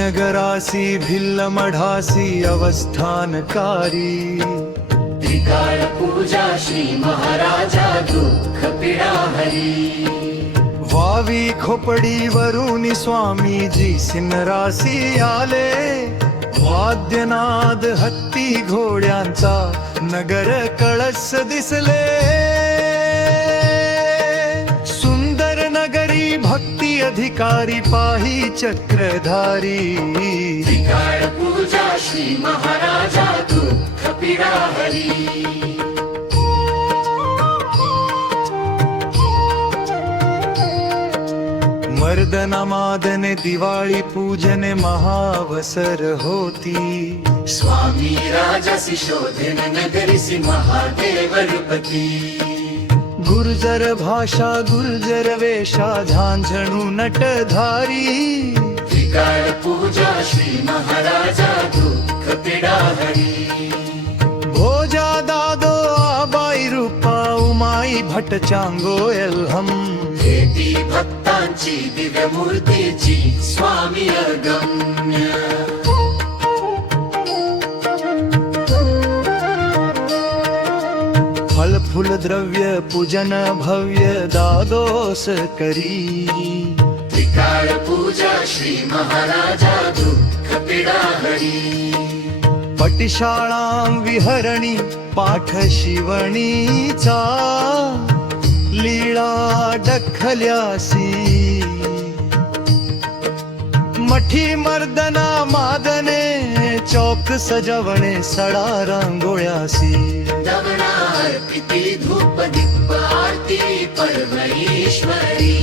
श्रीनगरासी भिल्ल मढासी अवस्थानकारी त्रिकाळ पूजा श्री महाराजा दुःख पीडा हरी वावी खोपडी वरुणी स्वामीजी सिन्नरासी आले वाद्यनाद हत्ती घोड्यांचा नगर कळस दिसले सुंदर नगरी भक्ती अधिकारी पाही चक्रधारी त्रिकाळ पूजा श्री महाराजा दुःख पीडा हरी मर्दना मादने दिवाळी पूजने महावसर होती स्वामी राजासी शोधन नगरीसी महादेव नृपती गुर्जर भाषा गुर्जर वेशा झांझणू नटधारी त्रिकाळ पूजा श्री महाराजा दुःख पीडा हरी भोजा दादो आबाई रूपा उमाई भट चांगो एल्हम भेटी भक्तांची दिव्य मूर्तीची स्वामी अगम्य फल फूल द्रव्य पूजन भव्य दादोस करी त्रिकाळ पूजा श्री महाराजा दुःख पीडा हरी पटिशाळां विहरणी पाठ शिवणीचा लीळा डखल्यासी मठी मर्दना मादने चौक सजवणे सडा रांगोळ्यासी दवना अर्पिती धूप दीप आरती परमेश्वरी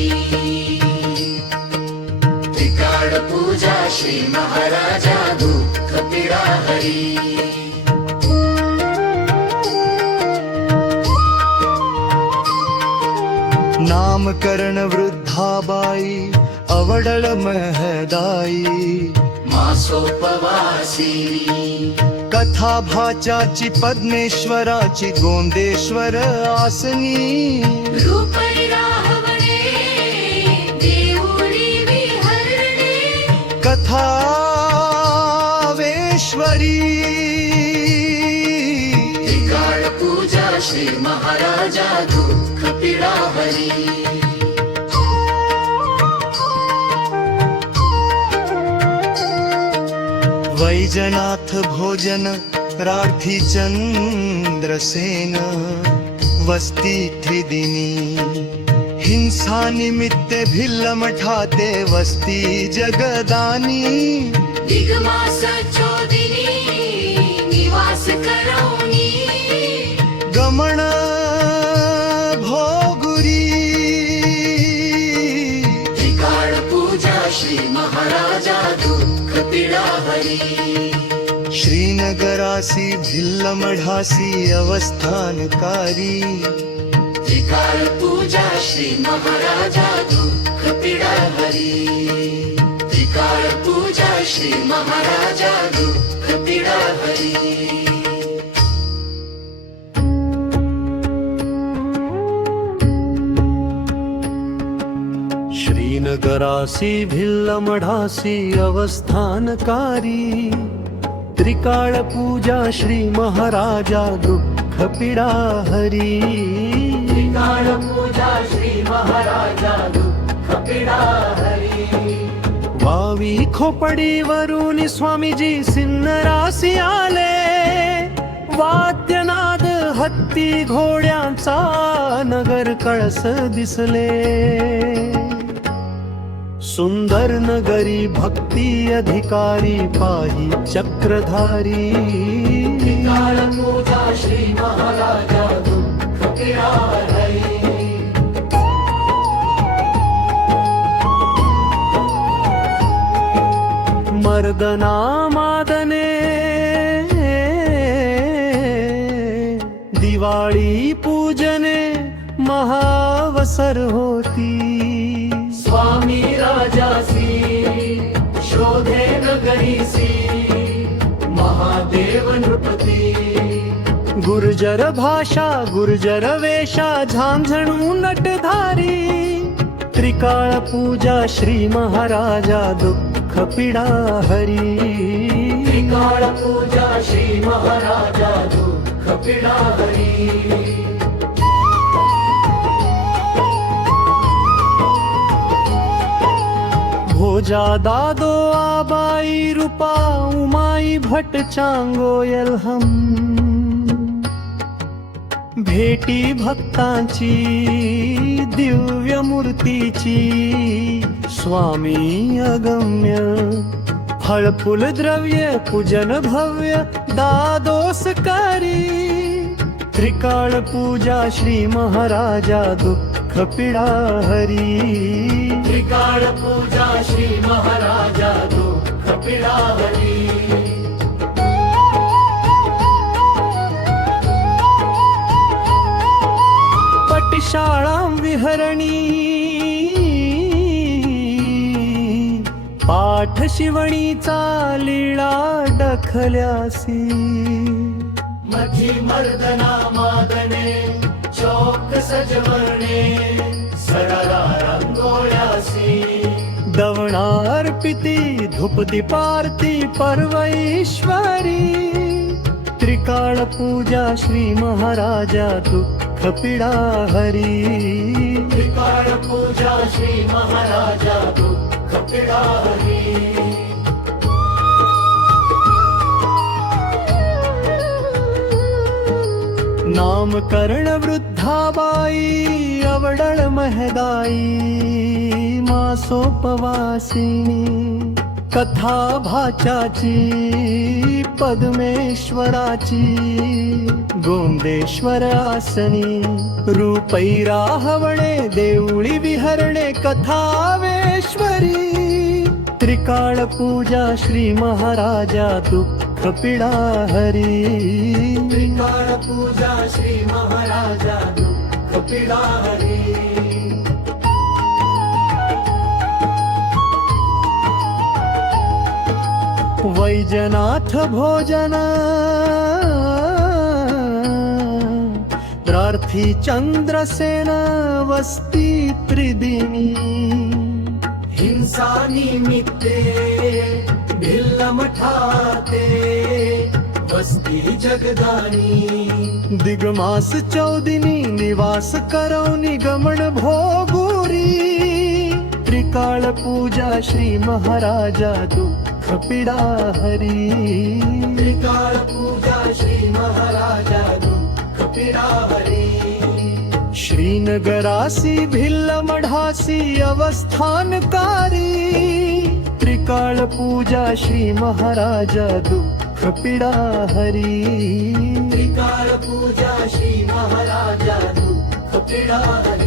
त्रिकाळ पूजा श्री महाराजा दुःख पीडा हरी नामकरण वृद्धाबाई अवडळ महदाई मासोपवासी कथा भाच्याची पद्मेश्वराची गोंदेश्वर आसनी रूपै राहवणे देऊळी विहरणे कथावेश्वरी त्रिकाळ पूजा श्री महाराजा दुःख पीडा हरी वैजनाथ भोजन राठी चंद्रसेन वस्ती त्रिदिनी हिंसा निमित्ते भिल्ल मठाते वस्ती जगदानी दिगमास चोदिनी निवास करौनी गमन भोगुरी त्रिकाळ पूजा श्री महाराजा दुःख पीडा हरी श्रीनगरासी भिल्ल मढासी अवस्थानकारी त्रिकाळ पूजा श्री महाराजा दुःख पीडा हरी त्रिकाळ पूजा श्री महाराजा दुःख पीडा हरी श्रीनगरासी भिल्ल मढासी अवस्थानकारी त्रिकाळ पूजा श्री महाराजा दुःख पीडा हरी त्रिकाळ पूजा श्री महाराजा दुःख पीडा हरी वावी खोपडी वरुणी स्वामीजी सिन्नरासी आले वाद्यनाद हत्ती घोड्यांचा नगर कळस दिसले सुंदर नगरी भक्ती अधिकारी पाही चक्रधारी त्रिकाळ पूजा श्री महाराजा दुःख पीडा हरी मर्दना मादने दिवाळी पूजने महावसर होती स्वामी राजासी शोधे नगरीसी महादेव नृपती गुर्जर भाषा गुर्जर वेशा झांझणू नटधारी त्रिकाळ पूजा श्री महाराजा दुःख पीडा हरी. त्रिकाळ पूजा श्री महाराजा दुःख पीडा हरी. भोजा दादो आबाई रूपा उमाई भट चांगोयल हम. भेटी भक्तांची दिव्य मूर्तीची स्वामी अगम्य. फळफुल द्रव्य पूजन भव्य दादोस करी. त्रिकाळ पूजा श्री महाराजा दुःख पीडा हरी. त्रिकाळ पूजा श्री महाराजा दुःख पीडा हरी. पटशाळां विहरणी पाठ शिवणीचा लीळा डखल्यासी. मधी मर्दना मादने चौक सजवणे सरळा रंगोळ्यासी. दवणा अर्पिती धूप दीपारती परमेश्वरी. त्रिकाळ पूजा श्री महाराजा दुःख पीडा हरी. त्रिकाळ पूजा श्री महाराजा दुःख पीडा हरी. नामकरण वृद्धाबाई अवडळ महदाई मासोपवासिनी. कथा भाच्याची पद्मेश्वराची गोंदेश्वर आसनी. रूपै राहवणे देऊळी विहरणे कथावेश्वरी. त्रिकाळ पूजा श्री महाराजा दुःख पीडा हरी. त्रिकाळ पूजा श्री महाराजा दुःख पीडा हरी. वैजनाथ भोजन प्रार्थी चंद्रसेन वस्ती त्रिदिनी. हिंसा निमित्ते भिल्ल मठाते वस्ती जगदानी. दिगमास चौदिनी निवास करवनी गमन भोगुरी. त्रिकाळ पूजा श्री महाराजा दुःख पीडा हरी. त्रिकाळ पूजा श्री महाराजा दुःख पीडा हरी. श्रीनगरासी भिल्ल मढासी अवस्थानकारी. त्रिकाळ पूजा श्री महाराजा दुःख पीडा हरी. त्रिकाळ पूजा श्री महाराजा दुःख पीडा हरी.